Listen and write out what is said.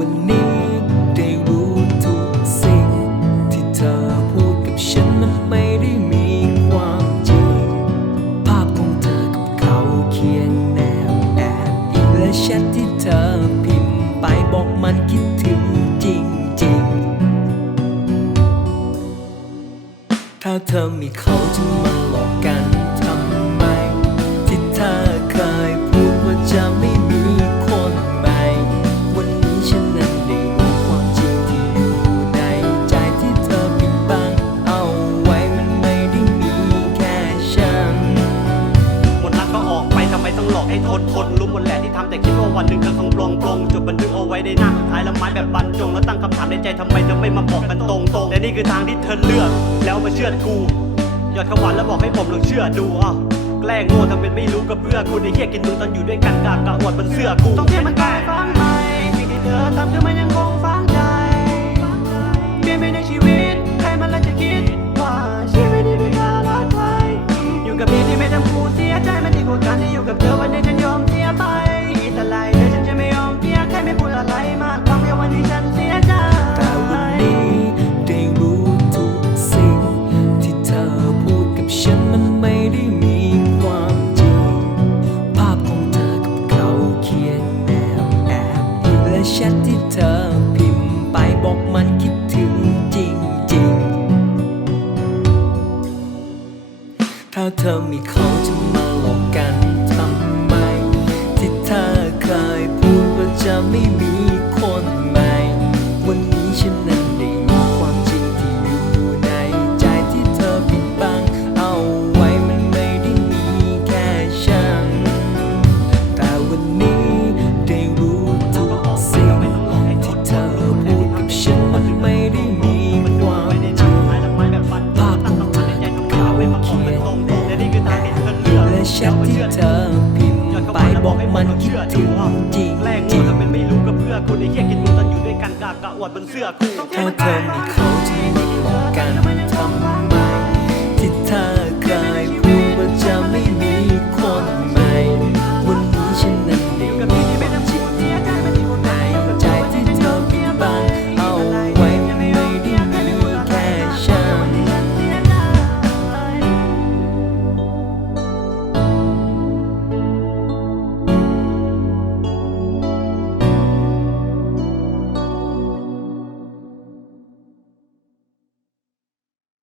วันนี้ได้รู้ทุกสิ่ง ที่เธอพูดกับฉันมันไม่ได้มีความจริง ภาพของเธอกับเขาเคียงแนวแอบอีกและแชทที่เธอพิมพ์ไปบอกมันคิดถึงจริงจริงถ้าเธอมีเขาจะมาหลอกกัน ให้ทนทนรู้หมดแหละที่ทำแต่คิดว่าวันหนึ่งเธอคงปลงปลงจุดบันทึกเอาไว้ในหน้าสุดท้ายล้วไม้แบบบรรจงแล้วตั้งคำถามในใจทำไมเธอไม่มาบอกกันตรงตรงแต่นี่คือทางที่เธอเลือก แล้วมาเชื่อกูหยอดคำหวานแล้วบอกให้ผมลองเชื่อดูอะแกล้งโง่ทำเป็นไม่รู้ก็เพื่อคุณไอ้เหี้ยกินมึงตอนอยู่ด้วยกันกากกะอวดบนเสื้อกูต้องเทียมันกลายฟังไหมสิ่งที่เธอทำคือมันยังคงฝังใจเปลี่ยนไปในชีวิต ถ้าเธอมีเขาจะมาหลอกกันทำไม ที่เธอเคยพูดว่าจะไม่มี มันคิดถึงจริงแรกงูแล้วมนไม่รู้ก็เพื่อคนณไอ้เหี้ยกินมึงตอนอยู่ด้วยกันกากะอวดบนเสื้อคู่พราะเธอมีเขาที่ไม่เหมือนกันทำไมทิศทาง